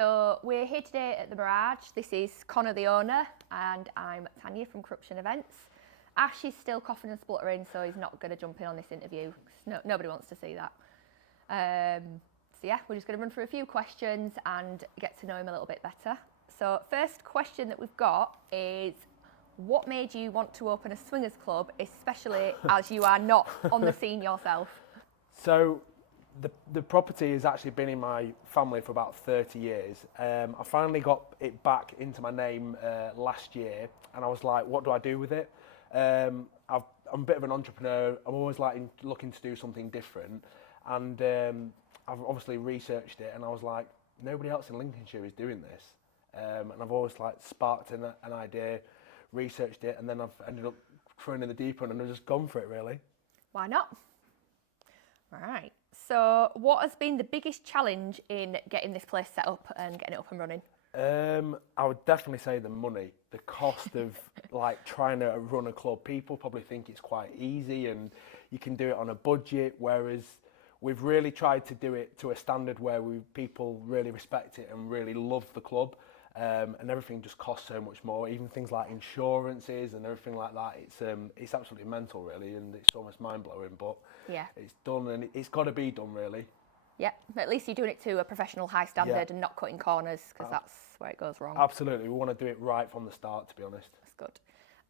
So we're here today at the Mirage. This is Connor, the owner, and I'm Tanya from Corruption Events. Ash is still coughing and spluttering, so he's not going to jump in on this interview. Nobody wants to see that. So yeah, we're just going to run through a few questions and get to know him a little bit better. So first question that we've got is, what made you want to open a swingers club, especially as you are not on the scene yourself? So the property has actually been in my family for about 30 years. I finally got it back into my name last year, and I was like, what do I do with it? I'm a bit of an entrepreneur. I'm always looking to do something different, and I've obviously researched it, and I was like, nobody else in Lincolnshire is doing this, and I've always sparked an idea, researched it, and then I've ended up throwing in the deep end and I've just gone for it, really. Why not? Right. So what has been the biggest challenge in getting this place set up and getting it up and running? I would definitely say the money, the cost of trying to run a club. People probably think it's quite easy and you can do it on a budget, whereas we've really tried to do it to a standard where people really respect it and really love the club. And everything just costs so much more. Even things like insurances and everything like that. It's absolutely mental, really, and it's almost mind blowing. But yeah, it's done, and it's got to be done, really. Yeah, at least you're doing it to a professional high standard and not cutting corners, because that's where it goes wrong. Absolutely, we want to do it right from the start, to be honest. That's good.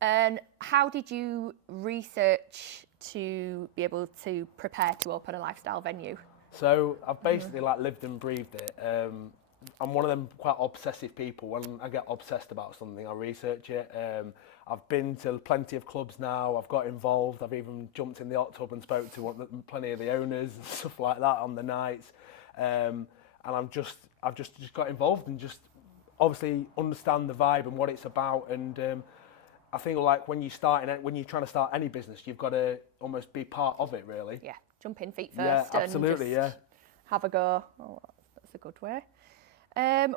And how did you research to be able to prepare to open a lifestyle venue? So I've basically lived and breathed it. I'm one of them quite obsessive people. When I get obsessed about something, I research it. I've been to plenty of clubs now. I've got involved. I've even jumped in the hot tub and spoke to plenty of the owners and stuff like that on the nights. And I've just got involved and just obviously understand the vibe and what it's about. And I think when you're trying to start any business, you've got to almost be part of it, really. Yeah, jump in feet first. Yeah, absolutely. And just have a go. Oh, that's a good way.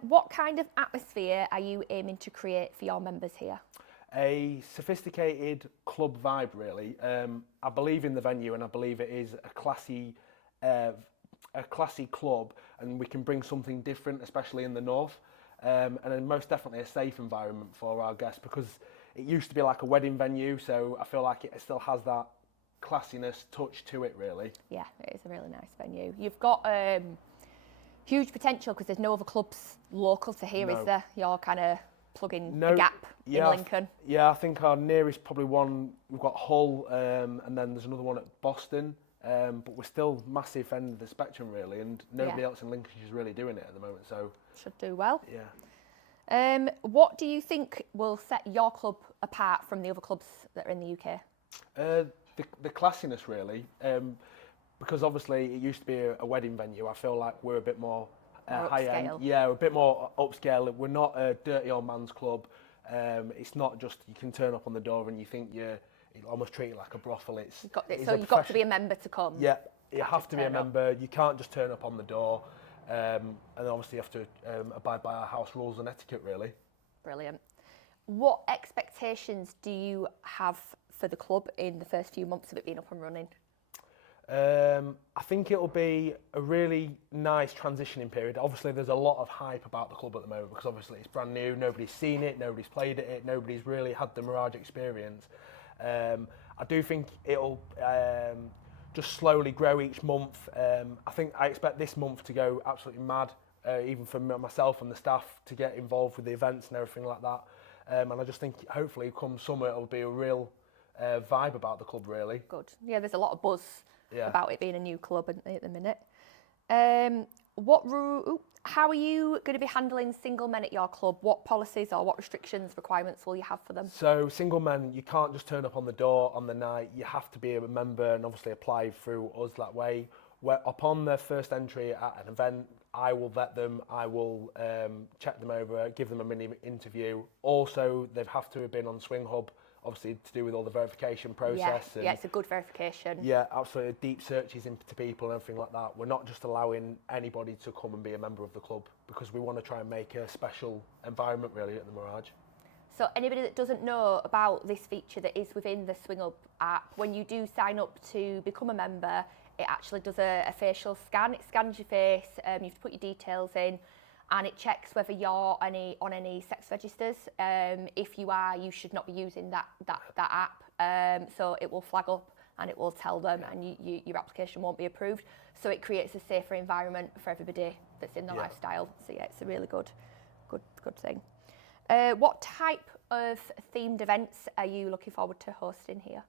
What kind of atmosphere are you aiming to create for your members here? A sophisticated club vibe, really. I believe in the venue, and I believe it is a classy club, and we can bring something different, especially in the north. And then most definitely a safe environment for our guests, because it used to be like a wedding venue, so I feel like it still has that classiness touch to it, really. Yeah, it is a really nice venue. You've got huge potential because there's no other clubs local to here, is there? You're kind of plugging the gap in Lincoln. Yeah, I think our nearest probably one, we've got Hull, and then there's another one at Boston, but we're still massive end of the spectrum, really, and nobody else in Lincolnshire is really doing it at the moment, so... Should do well. Yeah. What do you think will set your club apart from the other clubs that are in the UK? The classiness, really. Because obviously it used to be a wedding venue. I feel like we're a bit more high end. Yeah, we're a bit more upscale. We're not a dirty old man's club. It's not just you can turn up on the door and you think you almost treat it like a brothel. You've got to be a member to come. Yeah, you have to be a member. You can't just turn up on the door. And obviously you have to abide by our house rules and etiquette, really. Brilliant. What expectations do you have for the club in the first few months of it being up and running? I think it'll be a really nice transitioning period. Obviously, there's a lot of hype about the club at the moment because obviously it's brand new, nobody's seen it, nobody's played at it, nobody's really had the Mirage experience. I do think it'll just slowly grow each month. I expect this month to go absolutely mad, even for myself and the staff to get involved with the events and everything like that. And I just think hopefully come summer it'll be a real vibe about the club, really. Good. Yeah, there's a lot of buzz about it being a new club at the minute. How are you going to be handling single men at your club? What policies or what restrictions, requirements will you have for them? So single men, you can't just turn up on the door on the night. You have to be a member and obviously apply through us that way. Upon their first entry at an event, I will vet them, I will check them over, give them a mini interview. Also, they have to have been on Swing Hub, obviously to do with all the verification process. Yeah, it's a good verification. Yeah, absolutely. Deep searches into people and everything like that. We're not just allowing anybody to come and be a member of the club because we want to try and make a special environment, really, at the Mirage. So anybody that doesn't know about this feature that is within the Swing Up app, when you do sign up to become a member, it actually does a facial scan. It scans your face, you have to put your details in, and it checks whether you're on any sex registers. If you are, you should not be using that app. So it will flag up and it will tell them, and your application won't be approved. So it creates a safer environment for everybody that's in the lifestyle. So yeah, it's a really good thing. What type of themed events are you looking forward to hosting here?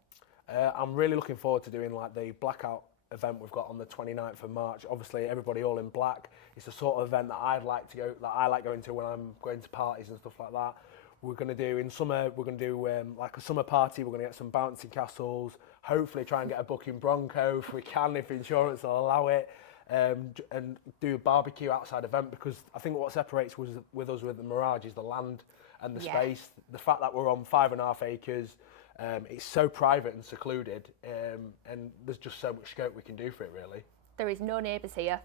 I'm really looking forward to doing like the blackout event we've got on the 29th of March. Obviously, everybody all in black. It's the sort of event that I like going to when I'm going to parties and stuff like that. We're going to do in summer. We're going to do like a summer party. We're going to get some bouncy castles. Hopefully, try and get a booking Bronco if we can, if insurance will allow it. And do a barbecue outside event, because I think what separates us with the Mirage is the land and the space. The fact that we're on 5.5 acres. It's so private and secluded, and there's just so much scope we can do for it, really. There is no neighbours here.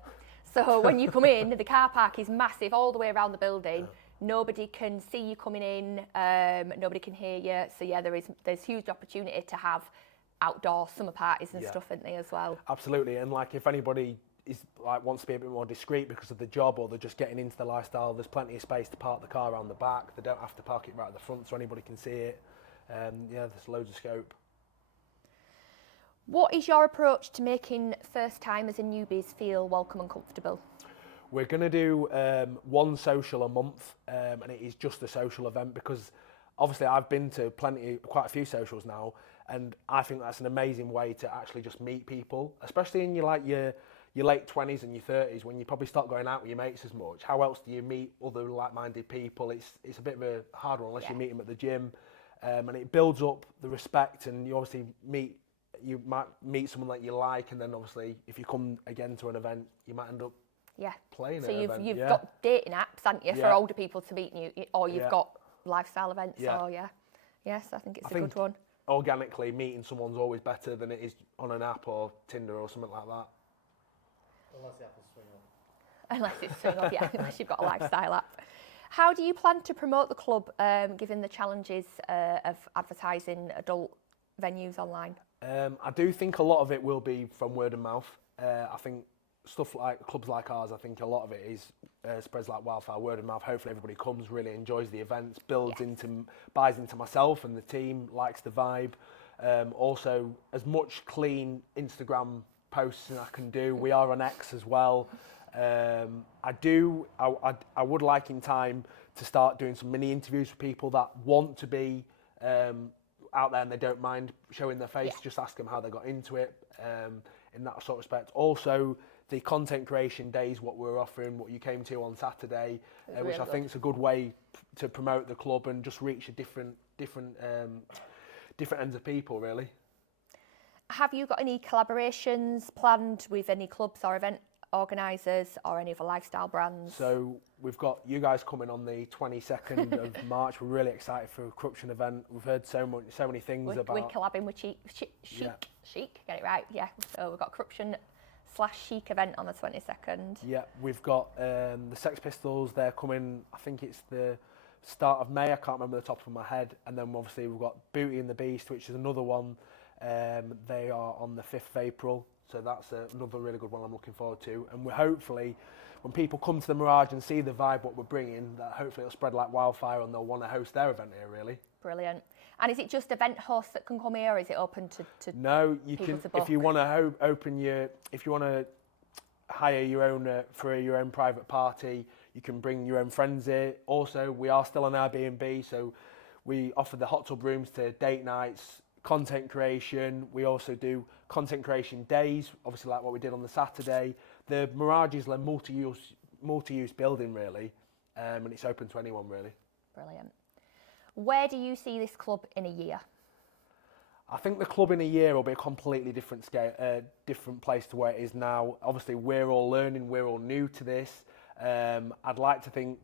So when you come in, the car park is massive all the way around the building. Nobody can see you coming in, nobody can hear you. So yeah, there's huge opportunity to have outdoor summer parties and stuff, isn't there, as well? Absolutely, and like if anybody is like wants to be a bit more discreet because of the job, or they're just getting into the lifestyle, there's plenty of space to park the car around the back. They don't have to park it right at the front so anybody can see it. Yeah, there's loads of scope. What is your approach to making first-timers and newbies feel welcome and comfortable? We're going to do one social a month, and it is just a social event, because obviously I've been to quite a few socials now, and I think that's an amazing way to actually just meet people, especially in your late 20s and your 30s, when you probably start going out with your mates as much. How else do you meet other like-minded people? It's a bit of a hard one unless you meet them at the gym. And it builds up the respect, and you obviously you might meet someone that you like, and then obviously if you come again to an event, you might end up playing. So you've got dating apps, haven't you, for older people to meet you, or you've got lifestyle events. Or yes, I think it's a good one. Organically, meeting someone's always better than it is on an app or Tinder or something like that. Unless the app is swing up. Unless it's swing up, unless you've got a lifestyle app. How do you plan to promote the club, given the challenges of advertising adult venues online? I do think a lot of it will be from word of mouth. I think stuff like clubs like ours, I think a lot of it is spreads like wildfire, word of mouth. Hopefully everybody comes, really enjoys the events, buys into myself and the team, likes the vibe. Also, as much clean Instagram posts as I can do. We are on X as well. I would like in time to start doing some mini interviews with people that want to be out there and they don't mind showing their face. Just ask them how they got into it, in that sort of respect. Also, the content creation days, what we're offering, what you came to on Saturday, which I think is a good way to promote the club and just reach a different ends of people, really. Have you got any collaborations planned with any clubs or event organisers or any other lifestyle brands? So we've got you guys coming on the 22nd of March. We're really excited for a Corruption event. We've heard so many things about. We're collabing with Chic, get it right, yeah. So we've got Corruption/Chic event on the 22nd. Yeah, we've got the Sex Pistols. They're coming. I think it's the start of May. I can't remember the top of my head. And then obviously we've got Beauty and the Beast, which is another one. They are on the 5th of April. So that's another really good one I'm looking forward to. And we're hopefully, when people come to the Mirage and see the vibe, what we're bringing, that hopefully it'll spread like wildfire and they'll want to host their event here, really. Brilliant. And is it just event hosts that can come here, or is it open to No, you can, to book? if you want to if you want to hire your own, for your own private party, you can bring your own friends here. Also, we are still on Airbnb, so we offer the hot tub rooms to date nights, content creation. We also do content creation days, obviously like what we did on the Saturday. The Mirage is a multi-use building, really, and it's open to anyone, really. Brilliant. Where do you see this club in a year? I think the club in a year will be a completely different scale, different place to where it is now. Obviously, we're all learning, we're all new to this. I'd like to think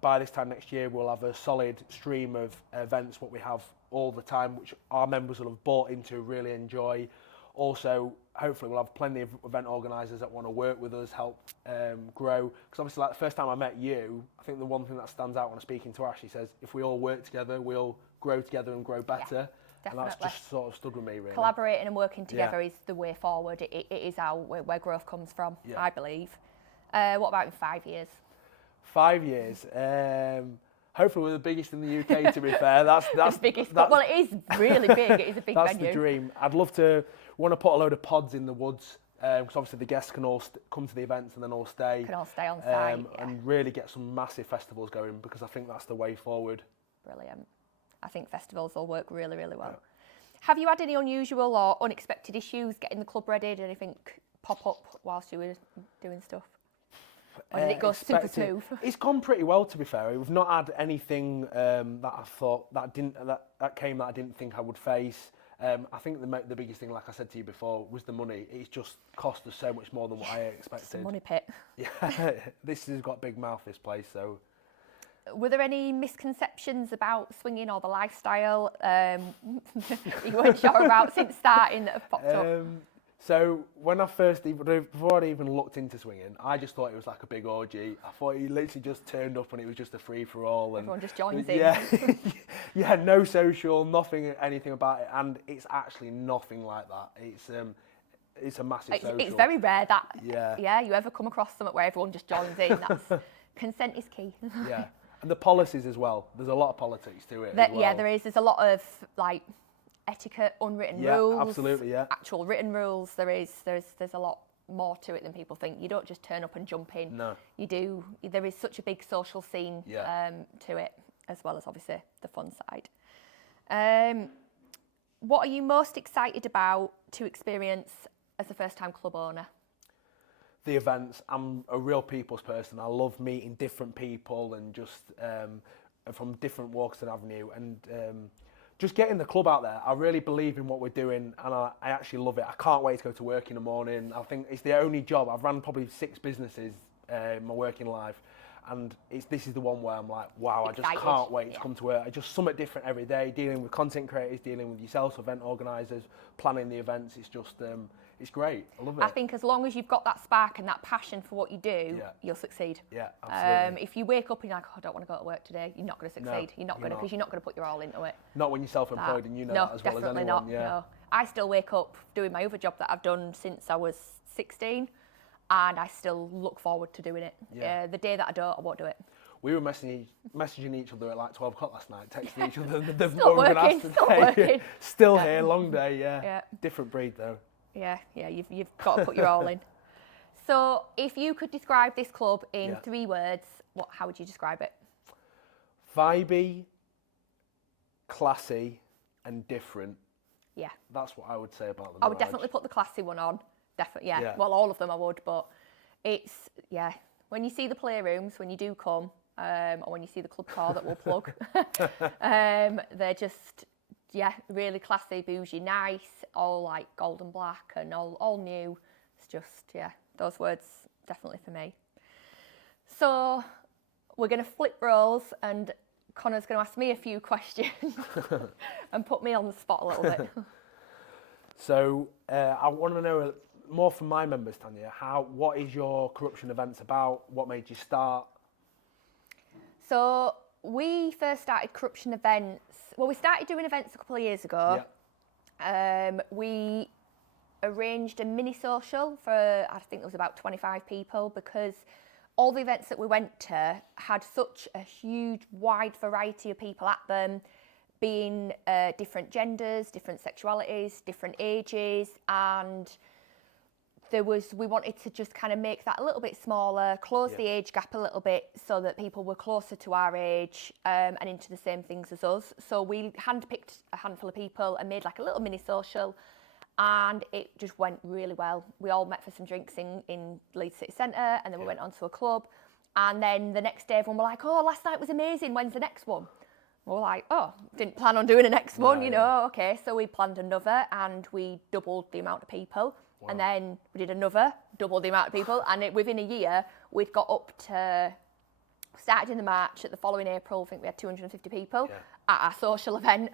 by this time next year we'll have a solid stream of events, what we have all the time, which our members will have bought into, really enjoy. Also, hopefully we'll have plenty of event organisers that want to work with us, help grow. Because obviously, like the first time I met you, I think the one thing that stands out when I'm speaking to Ash, he says, if we all work together, we'll grow together and grow better. Yeah, and that's just sort of stood with me, really. Collaborating and working together is the way forward. It is where growth comes from, I believe. What about in 5 years? 5 years. Hopefully we're the biggest in the UK, to be fair. That's the biggest. Well, it is really big. It is a big that's venue. the dream. I'd love to, want to put a load of pods in the woods, because obviously the guests can all come to the events and then all stay. Can all stay on site. And really get some massive festivals going, because I think that's the way forward. Brilliant. I think festivals will work really, really well. Yeah. Have you had any unusual or unexpected issues getting the club ready? Did anything pop up whilst you were doing stuff? Or did it go super smooth? It's gone pretty well, to be fair. We've not had anything that I thought that came that I didn't think I would face. I think the biggest thing, like I said to you before, was the money. It's just cost us so much more than what I expected. It's a money pit. Yeah, this has got a big mouth, this place. So, were there any misconceptions about swinging or the lifestyle you weren't sure about since starting that have popped up? So when I first, before I even looked into swinging, I just thought it was like a big orgy. I thought you literally just turned up and it was just a free-for-all. And everyone just joins in. Yeah, yeah, no social, nothing, anything about it. And it's actually nothing like that. It's a massive social. It's very rare that, you ever come across something where everyone just joins in. That's, consent is key. Yeah, and the policies as well. There's a lot of politics to it as well. Yeah, there is. There's a lot of, like, ethicate, unwritten rules. Yeah, absolutely, yeah. Actual written rules. There's a lot more to it than people think. You don't just turn up and jump in. No. You do. There is such a big social scene to it, as well as obviously the fun side. What are you most excited about to experience as a first-time club owner? The events. I'm a real people's person. I love meeting different people and just from different walks and avenue, and just getting the club out there. I really believe in what we're doing, and I actually love it. I can't wait to go to work in the morning. I think it's the only job. I've run probably 6 businesses in my working life, and this is the one where I'm like, wow, excited. I just can't wait to come to work. It's just something different every day, dealing with content creators, dealing with yourselves, event organisers, planning the events. It's just, it's great. I love it. I think as long as you've got that spark and that passion for what you do, you'll succeed. Yeah, absolutely. If you wake up and you're like, oh, I don't want to go to work today, you're not going to succeed. No, you're not going to, because you're not going to put your all into it. Not when you're self-employed, and you know that as well as anyone. No, definitely not. No. I still wake up doing my other job that I've done since I was 16, and I still look forward to doing it. Yeah. The day that I don't, I won't do it. We were messaging each other at like 12 o'clock last night, texting each other. Still working. Still here, long day, yeah. Different breed though. Yeah, you've got to put your all in. So, if you could describe this club in 3 words, how would you describe it? Vibey, classy, and different. Yeah. That's what I would say about them. I would definitely put the classy one on. Definitely, yeah. Well, all of them I would, but it's, when you see the playrooms, when you do come, or when you see the club tour that we'll plug, they're just, really classy, bougie, nice, all like gold and black and all new. It's just, those words definitely for me. So we're going to flip roles, and Connor's going to ask me a few questions and put me on the spot a little bit. So I want to know more from my members, Tanya. What is your corruption events about? What made you start? So we first started corruption events. Well, we started doing events a couple of years ago. Yeah. We arranged a mini social for, I think there was about 25 people, because all the events that we went to had such a huge, wide variety of people at them, being different genders, different sexualities, different ages, and we wanted to just kind of make that a little bit smaller, close the age gap a little bit so that people were closer to our age and into the same things as us. So we handpicked a handful of people and made like a little mini social, and it just went really well. We all met for some drinks in Leeds City Centre, and then we went on to a club. And then the next day everyone were like, oh, last night was amazing, when's the next one? We were like, oh, didn't plan on doing a next one, okay. So we planned another, and we doubled the amount of people. Wow. And then we did another, doubled the amount of people, and within a year, we'd got up to, started in the March, at the following April, I think we had 250 people at our social event.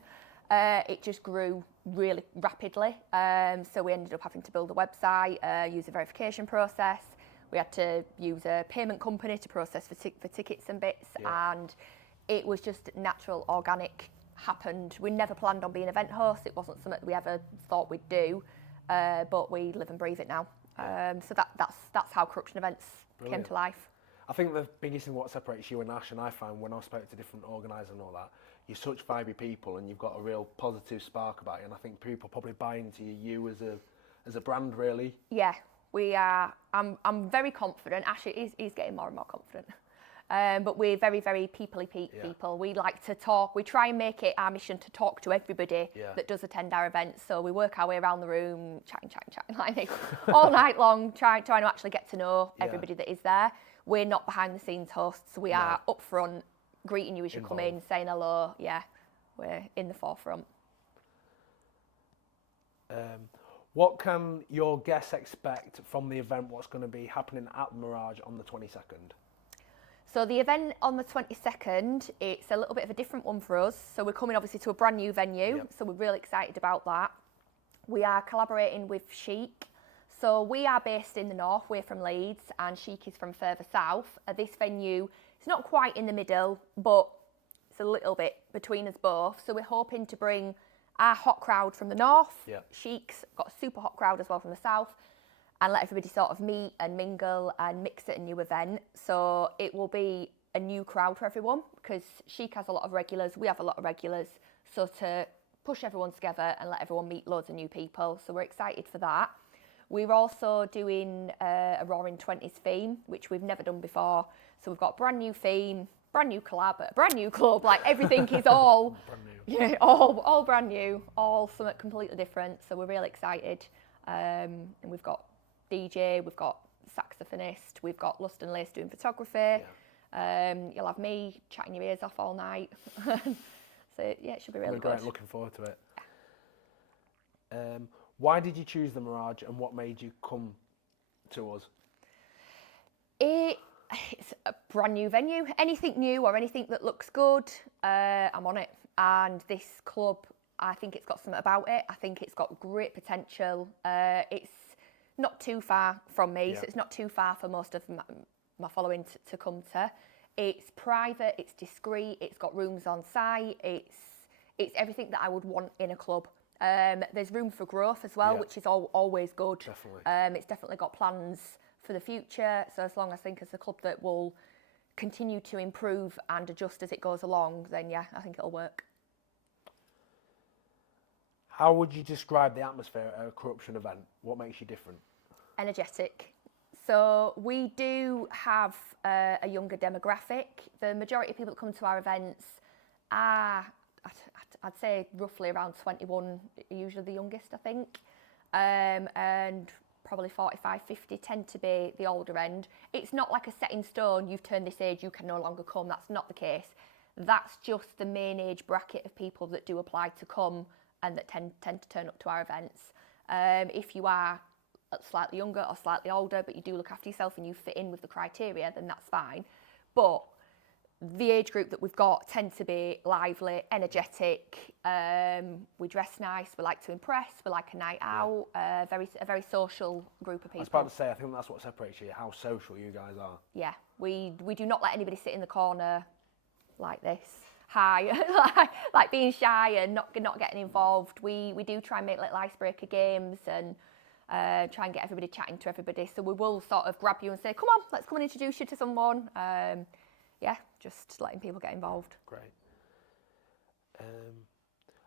It just grew really rapidly. So we ended up having to build a website, use a verification process. We had to use a payment company to process for tickets and bits, and it was just natural, organic, happened. We never planned on being event hosts. It wasn't something we ever thought we'd do. But we live and breathe it now. So that's how corruption events came to life. I think the biggest thing what separates you and Ash, and I find when I spoke to different organisers and all that, you're such vibey people and you've got a real positive spark about you. And I think people probably buy into you as a brand, really. Yeah, we are. I'm very confident. Ash is getting more and more confident. But we're very, very people-y people. We like to talk. We try and make it our mission to talk to everybody that does attend our events. So we work our way around the room, chatting like this, all night long, trying to actually get to know everybody that is there. We're not behind-the-scenes hosts. We are up front, greeting you as you come in, saying hello. Yeah, we're in the forefront. What can your guests expect from the event, what's going to be happening at Mirage on the 22nd? So the event on the 22nd, it's a little bit of a different one for us. So we're coming obviously to a brand new venue. So we're really excited about that. We are collaborating with Chic. So we are based in the north, we're from Leeds, and Chic is from further south. This venue, it's not quite in the middle, but it's a little bit between us both. So we're hoping to bring our hot crowd from the north. Chic's got a super hot crowd as well from the south. And let everybody sort of meet and mingle and mix at a new event. So it will be a new crowd for everyone because Chic has a lot of regulars, we have a lot of regulars. So to push everyone together and let everyone meet loads of new people. So we're excited for that. We're also doing a Roaring 20s theme, which we've never done before. So we've got a brand new theme, brand new collab, a brand new club, like everything is all brand new. Yeah, all brand new, all something completely different. So we're really excited. And we've got DJ, we've got saxophonist, we've got Lust and Lace doing photography. You'll have me chatting your ears off all night. So yeah, it should be really good. Great, looking forward to it. Why did you choose the Mirage and what made you come to us? It's a brand new venue. Anything new or anything that looks good, I'm on it. And this club, I think it's got something about it. I think it's got great potential. It's not too far from me, so it's not too far for most of my following to come to. It's private, it's discreet, it's got rooms on site, it's everything that I would want in a club. There's room for growth as well, which is always good. Definitely. It's definitely got plans for the future, so as long as I think it's a club that will continue to improve and adjust as it goes along, then yeah, I think it'll work. How would you describe the atmosphere at a Corruption event? What makes you different? Energetic. So we do have a younger demographic. The majority of people that come to our events are, I'd say, roughly around 21, usually the youngest, I think. And probably 45, 50 tend to be the older end. It's not like a set in stone, you've turned this age, you can no longer come. That's not the case. That's just the main age bracket of people that do apply to come and that tend to turn up to our events. If you are slightly younger or slightly older, but you do look after yourself and you fit in with the criteria, then that's fine. But the age group that we've got tend to be lively, energetic. We dress nice. We like to impress. We like a night out. A very social group of people. I was about to say, I think that's what separates you, how social you guys are. Yeah, we do not let anybody sit in the corner like this, like being shy and not getting involved. We do try and make little icebreaker games and try and get everybody chatting to everybody. So we will sort of grab you and say, come on, let's come and introduce you to someone. Yeah, just letting people get involved. Great.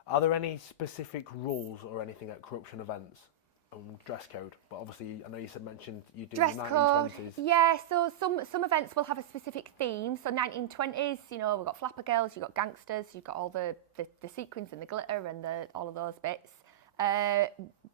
Are there any specific rules or anything at Corruption events on dress code? But obviously, I know you mentioned you do dress 1920s. Code. Yeah, so some events will have a specific theme. So 1920s, you know, we've got flapper girls, you've got gangsters, you've got all the sequins and the glitter and all of those bits.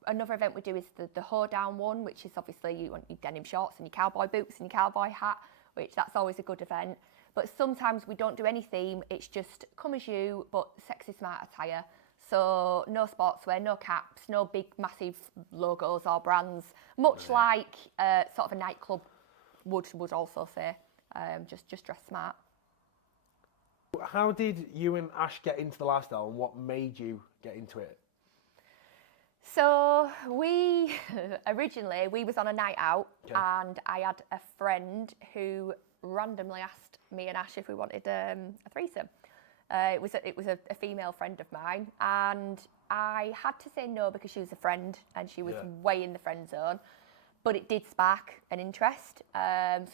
Another event we do is the hoedown one, which is obviously you want your denim shorts and your cowboy boots and your cowboy hat, which that's always a good event. But sometimes we don't do any theme, it's just come as you, but sexy smart attire. So no sportswear, no caps, no big massive logos or brands, much like sort of a nightclub would also say, just dress smart. How did you and Ash get into the lifestyle and what made you get into it? So we, originally, we was on a night out and I had a friend who randomly asked me and Ash if we wanted a threesome. It was a female friend of mine and I had to say no because she was a friend and she was way in the friend zone. but it did spark an interest.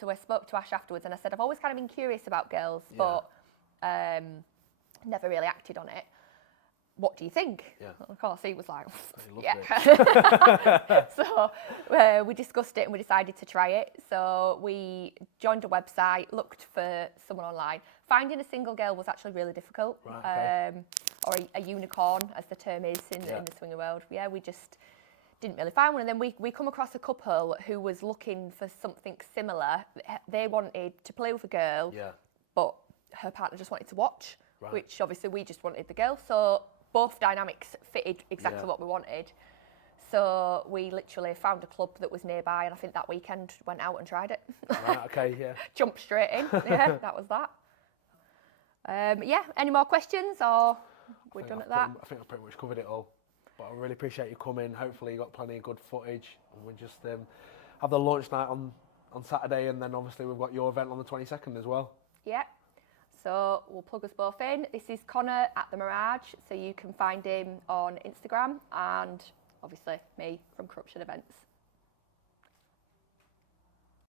So I spoke to Ash afterwards and I said, I've always kind of been curious about girls, but never really acted on it. What do you think? Yeah. Of course, he was like, He yeah. loved So we discussed it and we decided to try it. So we joined a website, looked for someone online. Finding a single girl was actually really difficult, Right, okay. or a unicorn, as the term is in the swinger world. Yeah, we just didn't really find one. And then we come across a couple who was looking for something similar. They wanted to play with a girl, but her partner just wanted to watch, which obviously we just wanted the girl. So both dynamics fitted exactly what we wanted. So we literally found a club that was nearby, and I think that weekend went out and tried it. Right, okay, yeah. Jumped straight in. Yeah, that was that. Yeah, any more questions, or we're done at that? I think I pretty much covered it all. But I really appreciate you coming. Hopefully you got plenty of good footage. And we just have the launch night on Saturday, and then obviously we've got your event on the 22nd as well. Yeah. So we'll plug us both in. This is Connor at the Mirage, so you can find him on Instagram, and obviously me from Corruption Events.